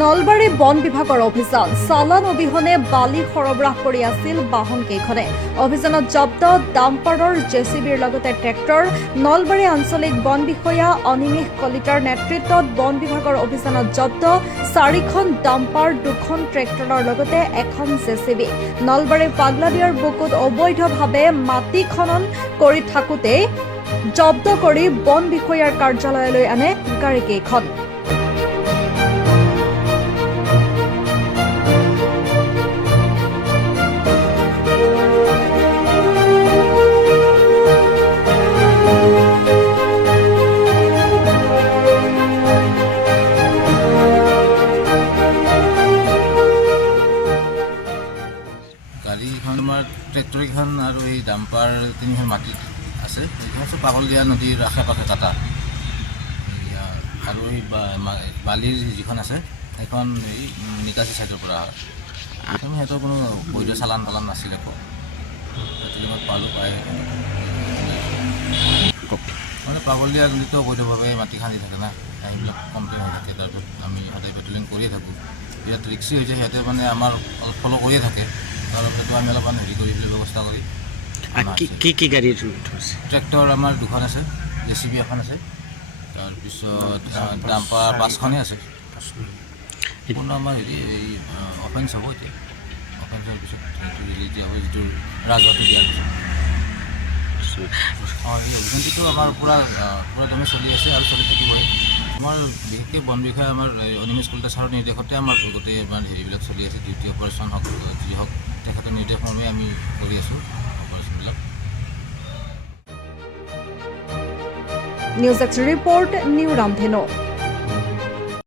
নলবাৰী বন বিভাগৰ অভিযান চালান অবিহনে বালি সৰবৰাহ কৰি আছিল বাহন কেইখনে। অভিযানত জব্দ ডাম্পাৰৰ জেচিবিৰ লগতে ট্ৰেক্টৰ। নলবাৰী আঞ্চলিক বন বিষয়া অনিমেষ কলিতাৰ নেতৃত্বত বন বিভাগৰ অভিযানত জব্দ 4খন ডাম্পাৰ, 2খন ট্ৰেক্টৰৰ লগতে এখন জেচিবি। নলবাৰীৰ পাগলাদিয়াৰ বুকুত অবৈধভাৱে মাটি খনন কৰি থাকোঁতে জব্দ কৰি বন বিষয়াৰ কাৰ্যালয়লৈ আনে গাড়ীকেইখন। গাড়ীখন আমাৰ ট্ৰেক্টৰকেইখন আৰু এই ডাম্পাৰ 3খন মাটিত আছে। এইখন চব পাগলদিয়া নদীৰ আশে পাশে কাটা। আৰু এই বালিৰ যিখন আছে সেইখন এই নিকাচি ছাইডৰ পৰা সিহঁতৰ কোনো বৈধ চালান নাছিল। একো পেট্ৰলিঙত পালোঁ পাই মানে পাগলদিয়া নদীতো অবৈধভাৱে মাটি খান্দি থাকে না, সেইবিলাক কমপ্লেইন হৈ থাকে। তাৰপিছত আমি সদায় পেট্ৰলিং কৰিয়ে থাকোঁ। ইয়াত ৰিক্সি হৈছে, সিহঁতে মানে আমাৰ অলপ ফ'ল' কৰিয়ে থাকে। তাৰপিছতো আমি অলপমান হেৰি কৰি পেলাই ব্যৱস্থা কৰি কি গাড়ী ট্ৰেক্টৰ আমাৰ 2খন আছে, জেচিবি এখন আছে, তাৰপিছত ডাম্পাৰ 5খনেই আছে। সম্পূৰ্ণ আমাৰ হেৰি এই অফেন্স হ'ব। এতিয়া অফেন্সৰ পিছত এতিয়া হ'ব যিটো ৰাজহটো দিয়াৰ পিছত এই অভিযানটো আমাৰ পূৰা দমে চলি আছে আৰু চলি থাকিবই। আমাৰ বিশেষকৈ বন বিষয়া আমাৰ অনিমেষ কলিতা ছাৰৰ নিৰ্দেশতে আমাৰ গোটেই আমাৰ হেৰিবিলাক চলি আছে। ডিউটি অপাৰেশ্যন হওক যি হওক, তেখেতৰ নিৰ্দেশমৰ্মে আমি কৰি আছোঁ অপাৰেশ্যনবিলাক। নিউজ এক্স ৰিপৰ্ট নিউ ৰামধেনু।